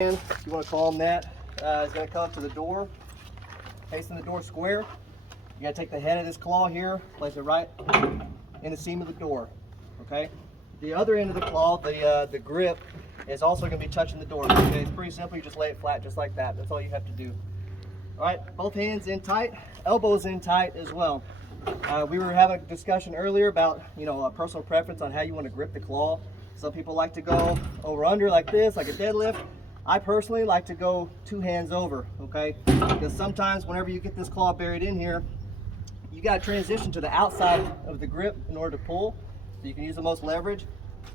if you want to call him that, is going to come to the door, facing the door square. You got to take the head of this claw here, place it right in the seam of the door. Okay. The other end of the claw, the grip, is also going to be touching the door. Okay, it's pretty simple. You just lay it flat just like that. That's all you have to do. All right, both hands in tight, elbows in tight as well. We were having a discussion earlier about, a personal preference on how you want to grip the claw. Some people like to go over under like this, like a deadlift. I personally like to go 2 hands over, okay? Because sometimes whenever you get this claw buried in here, you got to transition to the outside of the grip in order to pull, so you can use the most leverage.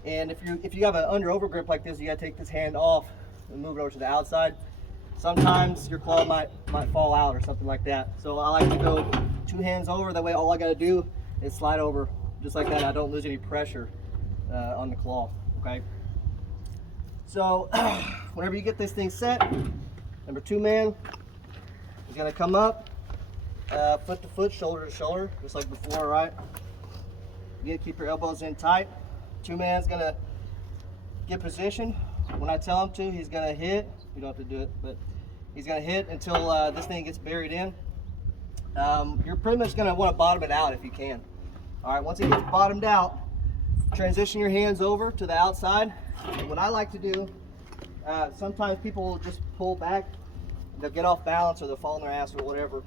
And if you have an under over grip like this, you got to take this hand off and move it over to the outside. Sometimes your claw might fall out or something like that. So I like to go 2 hands over. That way all I got to do is slide over just like that. I don't lose any pressure on the claw, okay? So whenever you get this thing set, number 2 man is going to come up, foot to foot, shoulder to shoulder, just like before, right? You got to keep your elbows in tight. 2 man is going to get position. When I tell him to, he's going to hit. You don't have to do it, but he's going to hit until this thing gets buried in. You're pretty much going to want to bottom it out if you can. All right, once it gets bottomed out, transition your hands over to the outside. And what I like to do, sometimes people will just pull back, they'll get off balance or they'll fall on their ass or whatever.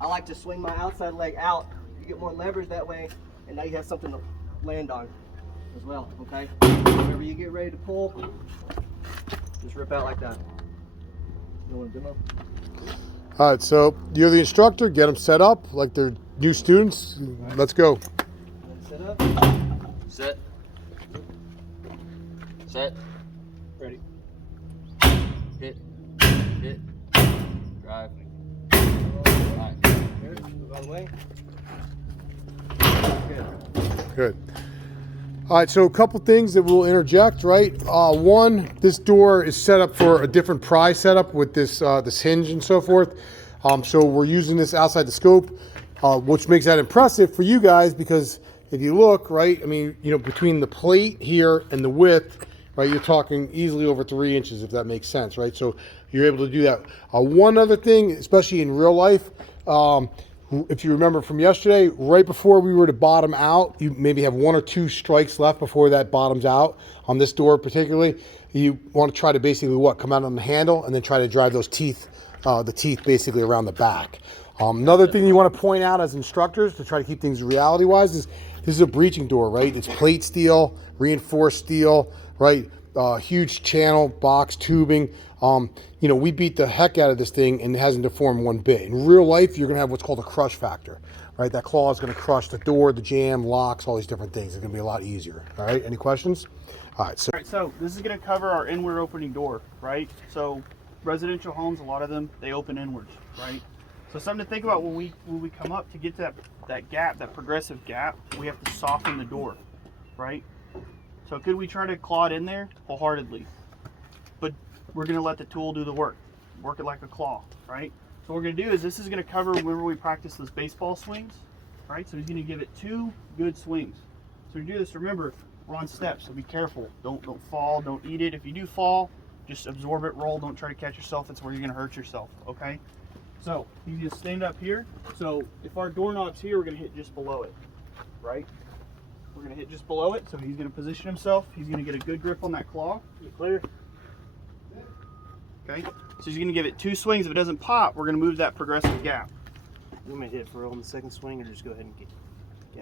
I like to swing my outside leg out. You get more leverage that way, and now you have something to land on as well, okay? Whenever you get ready to pull, just rip out like that. You want to demo? All right, so you're the instructor, get them set up like they're new students. Right. Let's go. Set up. Set. Set. Ready. Hit. Hit. Drive. Alright. Move out of the way. Good. Good. All right, so a couple things that we'll interject, right? One, this door is set up for a different pry setup with this this hinge and so forth. So we're using this outside the scope, which makes that impressive for you guys because if you look, right, I mean, between the plate here and the width, right, you're talking easily over 3 inches, if that makes sense, right? So you're able to do that. One other thing, especially in real life, if you remember from yesterday, right before we were to bottom out, you maybe have 1 or 2 strikes left before that bottoms out. On this door particularly, you want to try to basically come out on the handle and then try to drive those teeth, the teeth basically around the back. Another thing you want to point out as instructors to try to keep things reality-wise is this is a breaching door, right? It's plate steel, reinforced steel, right? Huge channel, box, tubing. We beat the heck out of this thing and it hasn't deformed one bit. In real life, you're gonna have what's called a crush factor, right? That claw is gonna crush the door, the jamb, locks, all these different things. It's gonna be a lot easier, all right? Any questions? All right, so this is gonna cover our inward opening door, right? So residential homes, a lot of them, they open inwards, right? So something to think about when we come up to get to that gap, that progressive gap, we have to soften the door, right? So could we try to claw it in there? Wholeheartedly. But we're gonna let the tool do the work it like a claw, right? So what we're gonna do is this is gonna cover whenever we practice those baseball swings, right? So he's gonna give it 2 good swings. So to do this, remember, we're on steps, so be careful. Don't fall, don't eat it. If you do fall, just absorb it, roll, don't try to catch yourself. That's where you're gonna hurt yourself, okay? So you just stand up here. So if our doorknob's here, we're gonna hit just below it, right? We're gonna hit just below it, so he's gonna position himself. He's gonna get a good grip on that claw. You clear? Okay, so he's gonna give it 2 swings. If it doesn't pop, we're gonna move that progressive gap. You want me to hit it for real on the second swing or just go ahead and get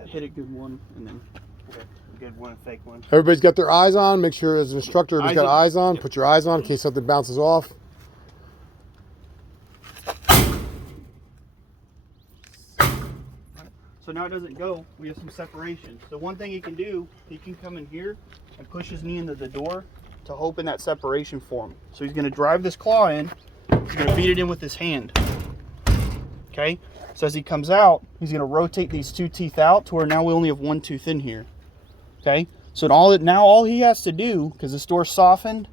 Hit a good one and then. Okay, a good one, fake one. everybody's got their eyes on. Make sure as an instructor, everybody's got eyes on. Yep. Put your eyes on in case something bounces off. So now it doesn't go, we have some separation. So one thing he can do, he can come in here and push his knee into the door to open that separation for him. So he's gonna drive this claw in, he's gonna beat it in with his hand. Okay, so as he comes out, he's gonna rotate these 2 teeth out to where now we only have 1 tooth in here. Okay, so now all he has to do, because this door's softened,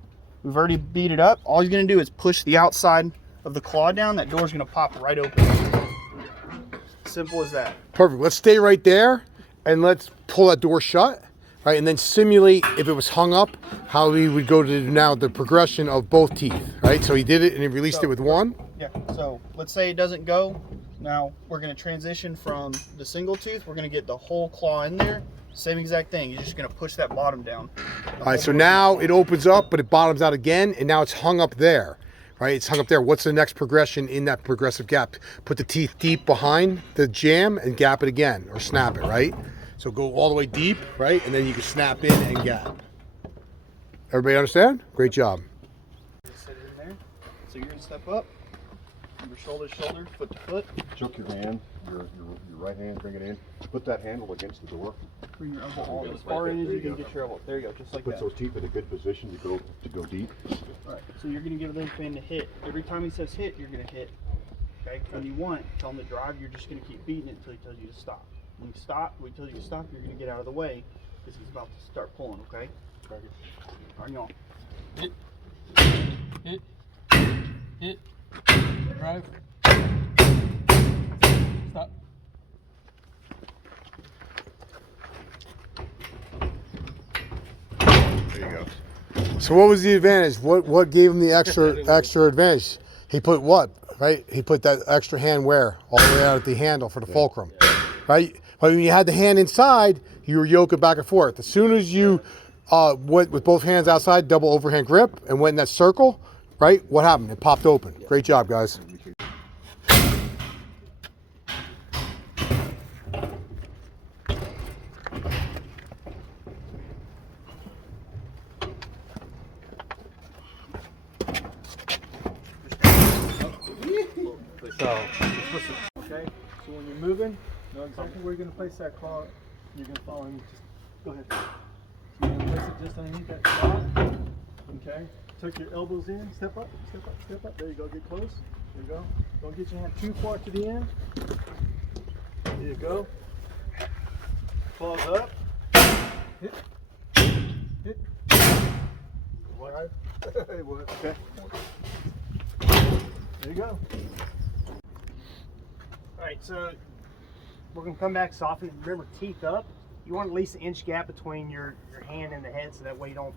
we've already beat it up, all he's gonna do is push the outside of the claw down, that door's gonna pop right open. Simple as that. Perfect. Let's stay right there and let's pull that door shut. right? And then simulate if it was hung up, how we would go to now the progression of both teeth, right? So he did it and he released it with one. Yeah, so let's say it doesn't go. Now we're gonna transition from the single tooth. We're gonna get the whole claw in there. Same exact thing. You're just gonna push that bottom down. All right, so now it opens up, but it bottoms out again, and now it's hung up there, right? It's hung up there. What's the next progression in that progressive gap? Put the teeth deep behind the jam and gap it again, or snap it, right? So go all the way deep, right? And then you can snap in and gap. Everybody understand? Great job. Just set it in there. So you're gonna step up, your shoulder to shoulder, foot to foot. Choke your hand, your right hand, bring it in. Put that handle against the door. Bring your elbow all as far in as you can get your elbow. There you go, just like Put that. those teeth in a good position to go deep. All right, so you're gonna give Linchpin to hit. Every time he says hit, you're gonna hit. Okay, when you want, tell him to drive, you're just gonna keep beating it until he tells you to stop. When you stop, when he tells you to stop, you're gonna get out of the way because he's about to start pulling, okay? Are you on? Hit. Hit. Hit. Drive. Stop. There you go. So what was the advantage? What gave him the extra advantage? He put what, right? He put that extra hand where? All the way out at the handle for the fulcrum, right? But when you had the hand inside, you were yoking back and forth. As soon as you went with both hands outside, double overhand grip, and went in that circle, right? What happened? It popped open. Great job, guys. Okay, so when you're moving, know exactly where you're going to place that claw. You're going to follow him. Just go ahead. So you're going to place it just underneath that claw. Okay, tuck your elbows in. Step up, step up, step up. There you go. Get close. There you go. Don't get your hand too far to the end. There you go. Claws up. Hit. Hit. What? Okay. There you go. All right, so we're gonna come back, soften it. Remember, teeth up. You want at least an inch gap between your hand and the head, so that way you don't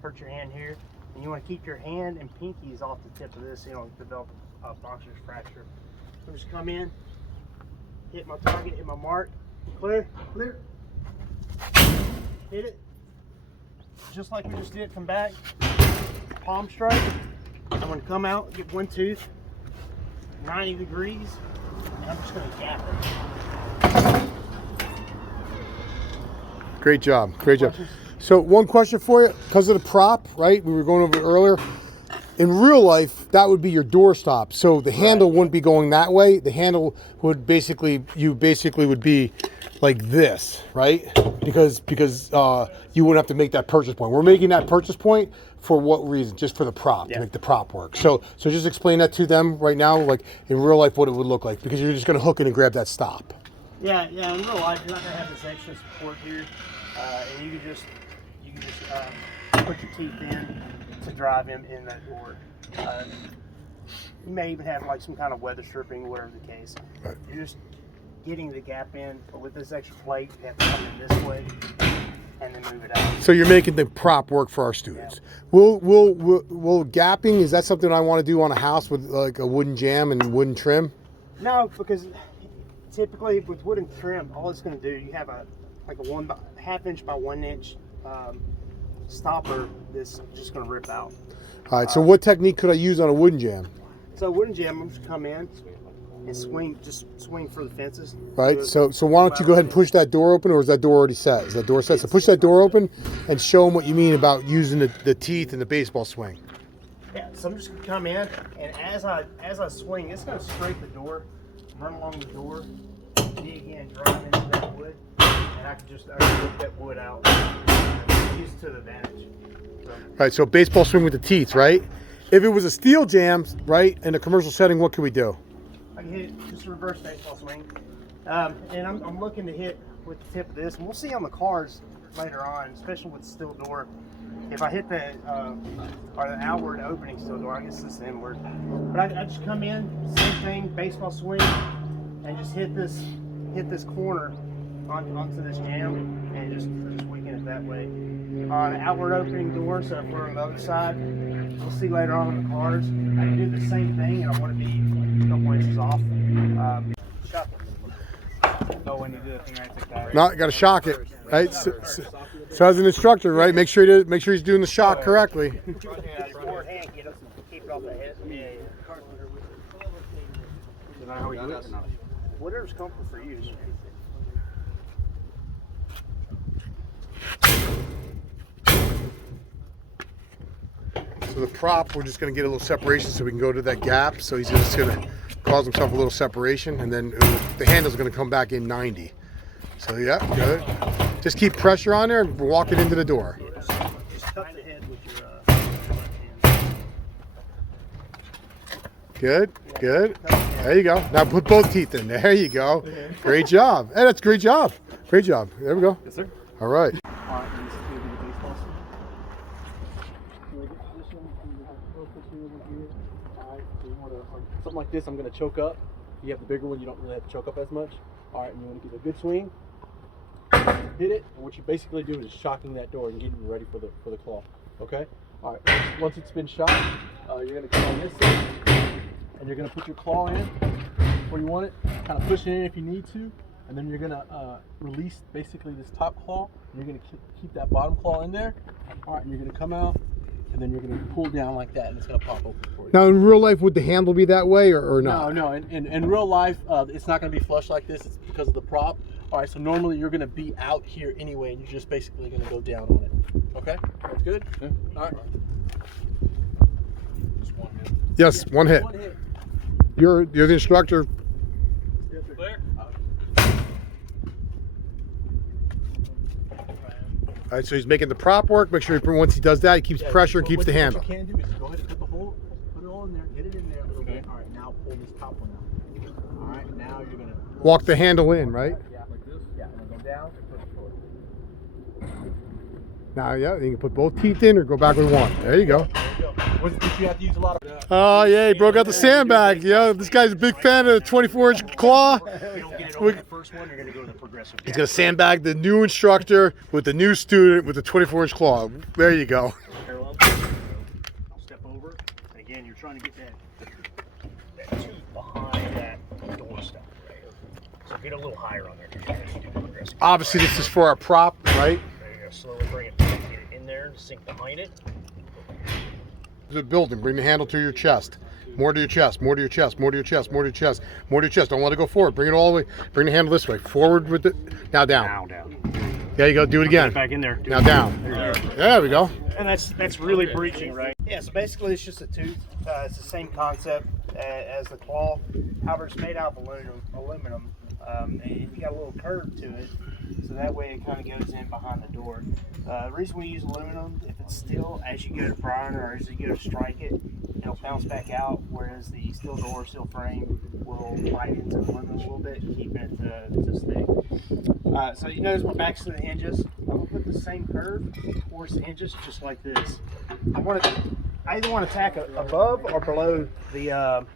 hurt your hand here. And you want to keep your hand and pinkies off the tip of this, so you don't develop a boxer's fracture. So just come in, hit my target, hit my mark, clear, clear. Hit it, just like we just did. Come back, palm strike. I'm gonna come out, get one tooth, 90 degrees. And I'm just going to gap it. Great job. Great job. So one question for you, because of the prop, right? We were going over it earlier. In real life, that would be your door stop. So the handle wouldn't be going that way. The handle would basically, you basically would be like this, right? Because you wouldn't have to make that purchase point. We're making that purchase point for what reason? Just for the prop, to make the prop work. So just explain that to them right now, like in real life, what it would look like, because you're just going to hook in and grab that stop. Yeah. In real life, you're not going to have this extra support here, and you can just put your teeth in to drive him in that door. You may even have like some kind of weather stripping, whatever the case. Right. You're just getting the gap in, but with this extra plate, you have to come in this way and then move it out. So you're making the prop work for our students. Yeah. Will gapping, is that something I want to do on a house with like a wooden jam and wooden trim? No, because typically with wooden trim, all it's going to do, you have a 1/2 inch by 1 inch stopper that's just going to rip out. All right, so what technique could I use on a wooden jam? So wooden jam, I'm just come in and swing for the fences. Right, so why don't you go ahead and push that door open, or is that door already set? Is that door set? So push that door open and show them what you mean about using the teeth and the baseball swing. Yeah, so I'm just gonna come in, and as I swing, it's gonna scrape the door, run along the door, knee again, drive into that wood, and I can rip that wood out. Use it to the advantage. So, Right, so baseball swing with the teeth, right? If it was a steel jam, right, in a commercial setting, what can we do? I can hit it, just a reverse baseball swing. And I'm looking to hit with the tip of this, and we'll see on the cars later on, especially with the steel door. If I hit the outward opening steel door, I guess this is the inward. But I just come in, same thing, baseball swing, and just hit this corner onto this jam, and just weaken it it that way. On an outward opening door, so if we're on the other side, we'll see later on in the cars. I can do the same thing, and I want to be like a couple inches off. Oh, when you do the thing, I take that. No, got to shock it, right? So as an instructor, right? Make sure he's doing the shock correctly. Forward hand, keep it off the head. Yeah. Is that how we do it? Whatever's comfortable for you. So the prop, we're just going to get a little separation so we can go to that gap. So he's just going to cause himself a little separation, and then the handle's going to come back in 90. So yeah, good. Just keep pressure on there and walk it into the door. Just cup the head with your left hand. Good, good. There you go. Now put both teeth in. There you go. Great job. Hey, that's a great job. Great job. There we go. Yes, sir. All right. Something like this, I'm going to choke up. You have the bigger one, you don't really have to choke up as much. All right, and you want to get a good swing, hit it, and what you're basically doing is shocking that door and getting you ready for the claw. Okay? All right. Once it's been shot, you're going to come on this side, and you're going to put your claw in where you want it, kind of push it in if you need to, and then you're going to release basically this top claw, and you're going to keep that bottom claw in there. All right, and you're going to come out, and then you're going to pull down like that, and it's going to pop open for you. Now, in real life, would the handle be that way or not? No. In real life, it's not going to be flush like this. It's because of the prop. All right, so normally you're going to be out here anyway, and you're just basically going to go down on it. Okay? That's good? Yeah. All right. Just one hit. Yes, one hit. One hit. You're the instructor. Clear. All right, so he's making the prop work. Make sure once he does that, he keeps pressure and keeps the handle. What you can do is go ahead and put it all in there, get it in there a little bit. All right, now pull this top one out. All right, now you're going to Walk the handle in, right? Yeah, like this. Yeah, and then go down and push it forward. Now, yeah, you can put both teeth in or go back with one. There you go. Did you have to use a lot of... Oh, yeah, he broke out the sandbag. Yeah, this guy's a big fan of the 24-inch claw. If you don't get it over the first one, you're going to go to the progressive. He's going to sandbag the new instructor with the new student with the 24-inch claw. There you go. Parallel. I'll step over. And again, you're trying to get that tooth behind that door step. Right? So get a little higher on there. As you do the progressive. Obviously, this is for our prop, right? There you go. Slowly bring it, get it in there and sink behind it. The building, bring the handle to your chest. More to your chest, more to your chest, more to your chest, more to your chest, more to your chest. Don't let it go forward. Bring it all the way. Bring the handle this way. Forward with it. Now down. Now down. There you go. Do it again. Get back in there. Now down. There we go. And that's really breaching, right? Yeah, so basically it's just a tooth. It's the same concept as the claw. However, it's made out of aluminum. And you got a little curve to it, so that way it kind of goes in behind the door. The reason we use aluminum, if it's steel, as you go to prime or as you go to strike it, it'll bounce back out, whereas the steel door, steel frame will bite into the aluminum a little bit, keeping it to stick. So you notice my back's to the hinges. I'm gonna put the same curve towards the hinges, just like this. I either want to tack above or below the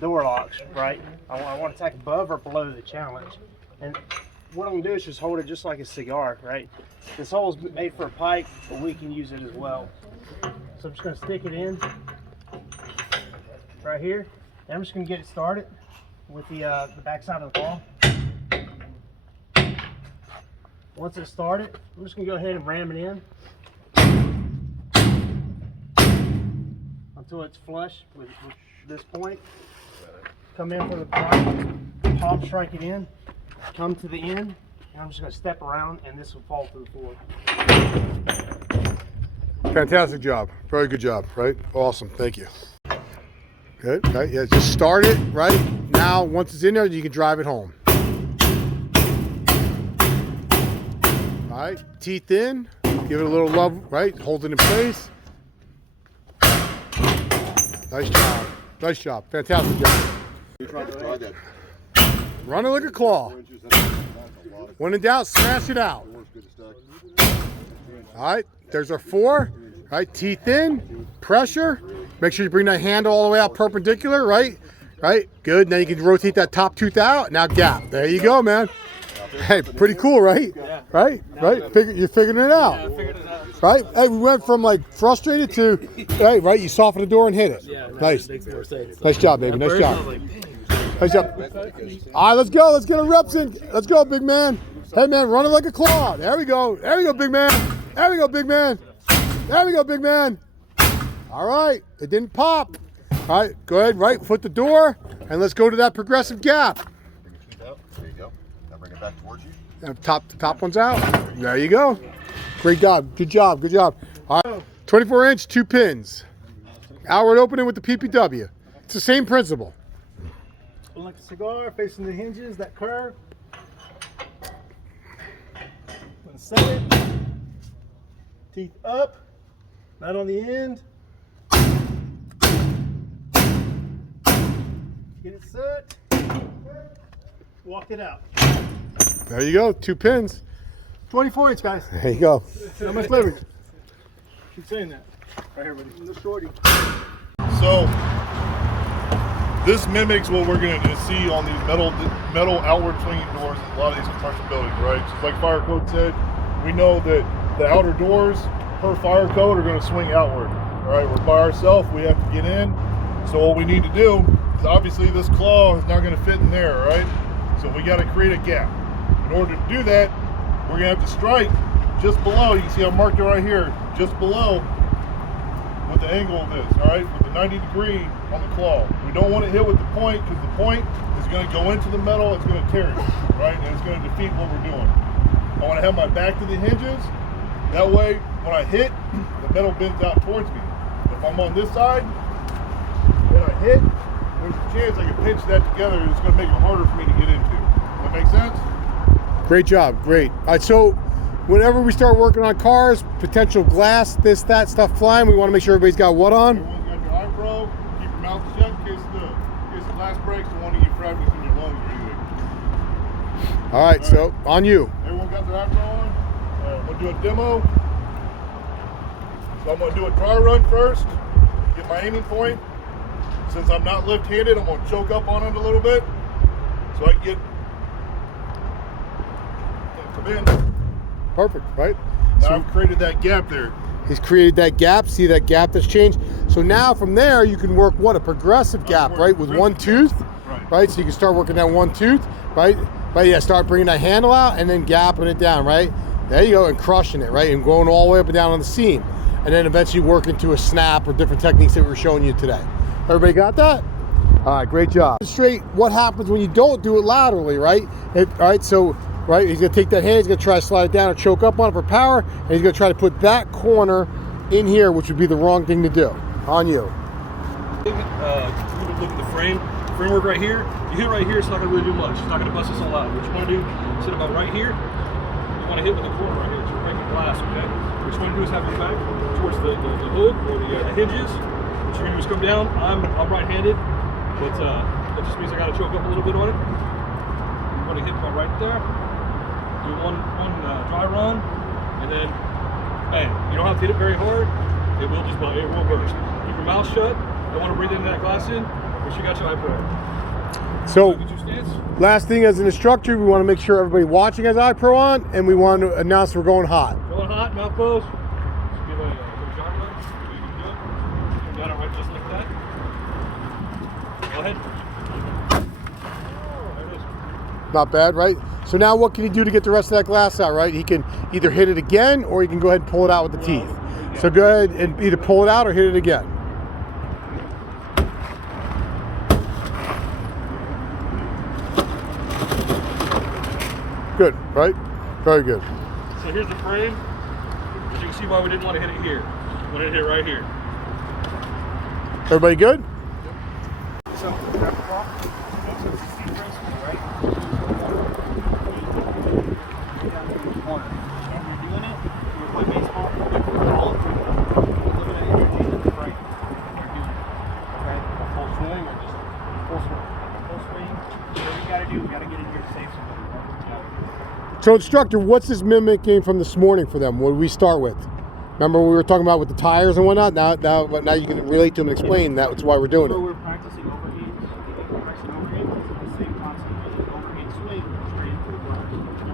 door locks, right? I want to tack above or below the challenge. And what I'm gonna do is just hold it just like a cigar, right? This hole is made for a pipe, but we can use it as well. So I'm just gonna stick it in right here. And I'm just gonna get it started with the back side of the claw. Once it's started, I'm just gonna go ahead and ram it in until it's flush with this point. Come in for the pop, strike it in, come to the end, and I'm just going to step around and this will fall to the floor. Fantastic job. Very good job, right? Awesome. Thank you. Good. Okay. Yeah, just start it, right? Now, once it's in there, you can drive it home. All right. Teeth in. Give it a little love, right? Hold it in place. Nice job. Nice job. Fantastic job. Run it like a claw. When in doubt, smash it out. All right, there's our 4. All right, teeth in, pressure. Make sure you bring that handle all the way out perpendicular, right? Right, good. Now you can rotate that top tooth out. Now gap. There you go, man. Hey, pretty cool, right? Yeah. Right? Right? You're figuring it out. Yeah, I figured it out. Right? Hey, we went from like frustrated to, right? You soften the door and hit it. Yeah, Nice. Makes more sense. Nice job, baby. Nice First, I was job. like, dang. Nice job. All right, let's go. Let's get our reps in. Let's go, big man. Hey, man, running like a claw. There we go. There we go, big man. There we go, big man. There we go, big man. All right. It didn't pop. All right, go ahead, right foot the door, and let's go to that progressive gap. Bring your feet out. There you go. Now bring it back towards you. And the top one's out. There you go. Great job. Good job. Good job. All right. 24-inch, 2 pins. Outward opening with the PPW. It's the same principle. Like a cigar, facing the hinges, that curve. Gonna set it. Teeth up. Not on the end. Get it set. Walk it out. There you go. 2 pins. 24-inch, guys. There you go. Not much leverage. Keep saying that. Right here, buddy. The shorty. So this mimics what we're going to see on these metal outward swinging doors in a lot of these commercial buildings, right? Just like fire code said, we know that the outer doors per fire code are going to swing outward. All right, we're by ourselves. We have to get in. So what we need to do is obviously this claw is not going to fit in there, right? So we got to create a gap. In order to do that, we're going to have to strike just below. You can see I marked it right here, just below what the angle of this, all right, with the 90 degree on the claw. We don't want to hit with the point because the point is going to go into the metal, it's going to tear it, right, and it's going to defeat what we're doing. I want to have my back to the hinges. That way, when I hit, the metal bends out towards me. If I'm on this side, and I hit, there's a chance I can pinch that together and it's going to make it harder for me to get into. Does that make sense? Great job. Great. All right, so whenever we start working on cars, potential glass, this, that stuff flying, we want to make sure everybody's got what on? Everyone's got your eye pro, keep your mouth shut in case the glass breaks and one of you fragments in your lungs or anything. All right, so on you. Everyone got their eye pro on? I'm going to do a demo. So I'm going to do a dry run first, get my aiming point. Since I'm not left-handed, I'm going to choke up on it a little bit so I can get, come in. Perfect, right? Now I've created that gap there. He's created that gap. See that gap that's changed? So now from there, you can work what? A progressive gap, right? With one tooth, right? So you can start working that one tooth, right? Right, yeah, start bringing that handle out and then gapping it down, right? There you go, and crushing it, right? And going all the way up and down on the seam. And then eventually work into a snap or different techniques that we were showing you today. Everybody got that? All right, great job. Straight, what happens when you don't do it laterally, right? All right, so, right, he's gonna take that hand, he's gonna try to slide it down or choke up on it for power, and he's gonna try to put that corner in here, which would be the wrong thing to do. On you. Look at the framework right here. You hit right here, it's not going to really do much. It's not going to bust this all out. What you want to do, sit about right here. You want to hit with the corner right here. So break your glass, okay? What you want to do is have your back towards the hood or the hinges. What you're going to do is come down. I'm right-handed, but that just means I got to choke up a little bit on it. You want to hit about right there. Do one dry run, and then, bam. You don't have to hit it very hard. It will burst. Keep your mouth shut. Don't want to breathe into that glass in, but you got your eye pro. So, last thing as an instructor, we want to make sure everybody watching has eye pro on, and we want to announce we're going hot. Going hot, mouth closed. Just give a little shot run. You can do it. Got it right just like that. Go ahead. Oh, there it is. Not bad, right? So now what can he do to get the rest of that glass out, right? He can either hit it again, or he can go ahead and pull it out with the teeth. So go ahead and either pull it out or hit it again. Good, right? Very good. So here's the frame. As you can see why we didn't want to hit it here. We wanted to hit it right here. Everybody good? So, So instructor, what's this mimicking from this morning for them? What did we start with? Remember we were talking about with the tires and whatnot? Now you can relate to them and explain that's why we're doing So it. we're practicing overheats. We're practicing overheats. It's the same concept as an overheat swing straight into the ground.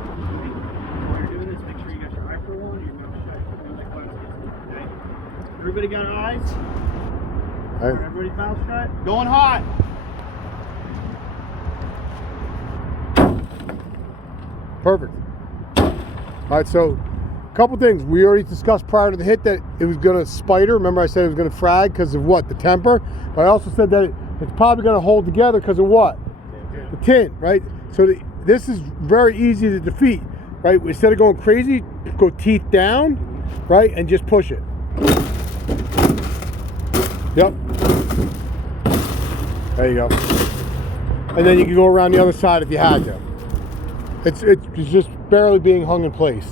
Everybody got eyes? All right. Everybody's mouth shut? Going hot. Perfect. All right, so a couple things. We already discussed prior to the hit that it was going to spider. Remember I said it was going to frag because of what? The temper. But I also said that it's probably going to hold together because of what? The tint, right? So this is very easy to defeat, right? Instead of going crazy, go teeth down, right? And just push it. Yep. There you go. And then you can go around the other side if you had to. It's just barely being hung in place.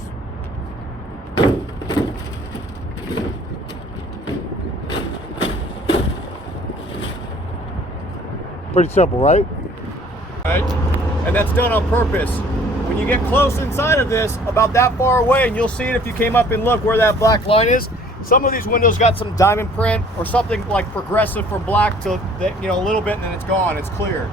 Pretty simple, right? Right? And that's done on purpose. When you get close inside of this, about that far away, and you'll see it if you came up and look where that black line is, some of these windows got some diamond print or something like progressive from black to, you know, a little bit and then it's gone, it's clear.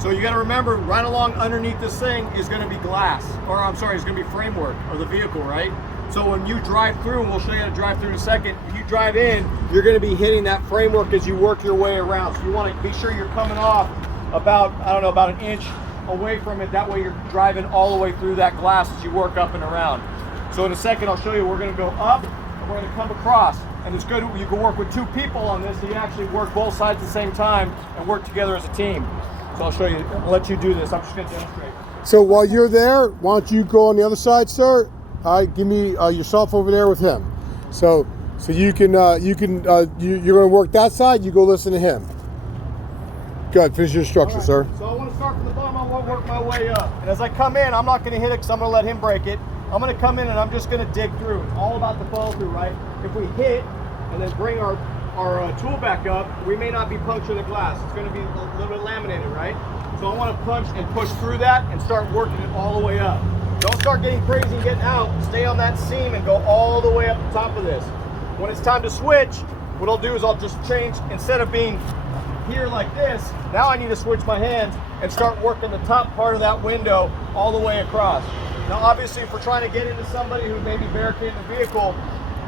So you got to remember, right along underneath this thing is going to be glass, or I'm sorry, it's going to be framework of the vehicle, right? So when you drive through, and we'll show you how to drive through in a second, if you drive in, you're going to be hitting that framework as you work your way around. So you want to be sure you're coming off about, I don't know, about an inch away from it. That way you're driving all the way through that glass as you work up and around. So in a second, I'll show you, we're going to go up and we're going to come across. And it's good, you can work with two people on this, so you actually work both sides at the same time and work together as a team. So I'll show you, I'll let you do this. I'm just going to demonstrate. So while you're there, why don't you go on the other side, sir? All right, give me yourself over there with him. So you're going to work that side. You go listen to him. Go ahead, finish your instruction, sir. So I want to start from the bottom. I want to work my way up. And as I come in, I'm not going to hit it because I'm going to let him break it. I'm going to come in and I'm just going to dig through. It's all about the follow through, right? If we hit and then bring our tool back up, we may not be puncturing the glass. It's going to be a little bit laminated, right? So I want to punch and push through that and start working it all the way up. Don't start getting crazy and getting out. Stay on that seam and go all the way up the top of this. When it's time to switch, what I'll do is I'll just change, instead of being here like this, now I need to switch my hands and start working the top part of that window all the way across. Now obviously if we're trying to get into somebody who may be barricading the vehicle,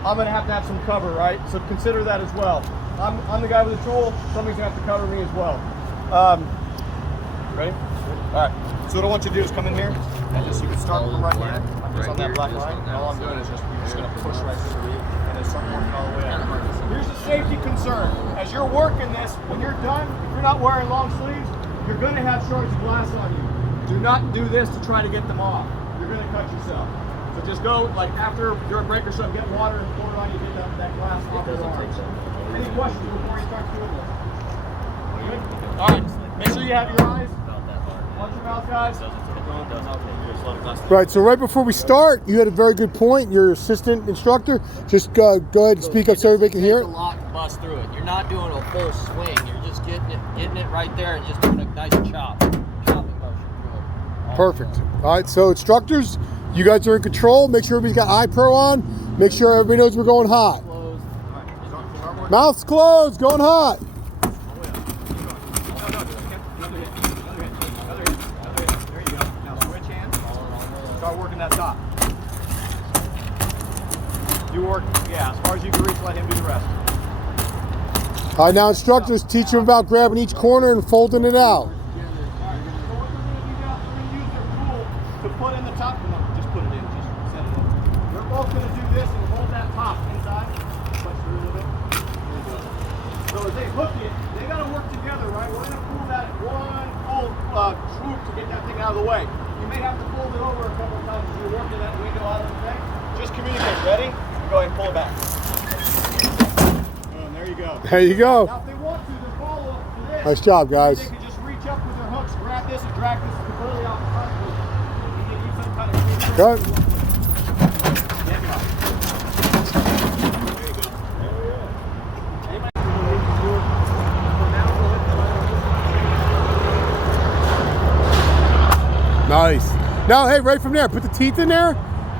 I'm going to have some cover, right? So consider that as well. I'm the guy with the tool, somebody's going to have to cover me as well. Ready? All right. So what I want you to do is come in here, and just, you can start from right here. I'm just on that black line, and all I'm doing is just, you're just going to push right through, and then start working all the way out. Here's a safety concern. As you're working this, when you're done, if you're not wearing long sleeves, you're going to have shards of glass on you. Do not do this to try to get them off. You're going to cut yourself. So just go, like after you're a breaker shop, get water and pour it on you, get that glass off your arms. Any questions before you start doing this? Good? All right, make sure you have your eyes. Watch your mouth, guys. Right, so right before we start, you had a very good point. Your assistant instructor, just go ahead and speak up so everybody can hear it. The lock bust through it. You're not doing a full swing. You're just getting it right there and just doing a nice chopping motion. Good. Perfect. All right, so instructors, you guys are in control. Make sure everybody's got eye pro on. Make sure everybody knows we're going hot. Mouth's closed, going hot. Start working that top. You work, yeah, as far as you can reach, let him do the rest. All right, now instructors, teach them about grabbing each corner and folding it out. So what we're going to do now, we're going to use their tool to put in the top. No, just put it in, just set it in. We're both going to do this and hold that top inside. Push through a little bit. There you go. So as they hook it, they got to work together, right? We're going to pull that one full swoop to get that thing out of the way. You may have to fold it over a couple of times as you're working that window out of the thing. Just communicate. Ready? Go ahead and pull it back. Boom, there you go. There you go. Now if they want to, their follow-up to this. Nice job, guys. They can just reach up with their hooks, grab this, and drag this completely off the front. You can use some kind of grip. Good. There you go. Nice. Now, hey, right from there, put the teeth in there.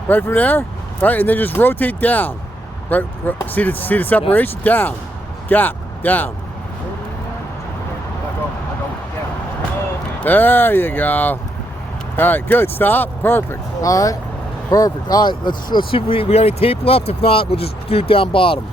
Right from there, right, and then just rotate down. Right, see the separation? Down, gap, down. There you go. All right, good. Stop. Perfect. All right, perfect. All right, let's see if we got any tape left. If not, we'll just do it down bottom.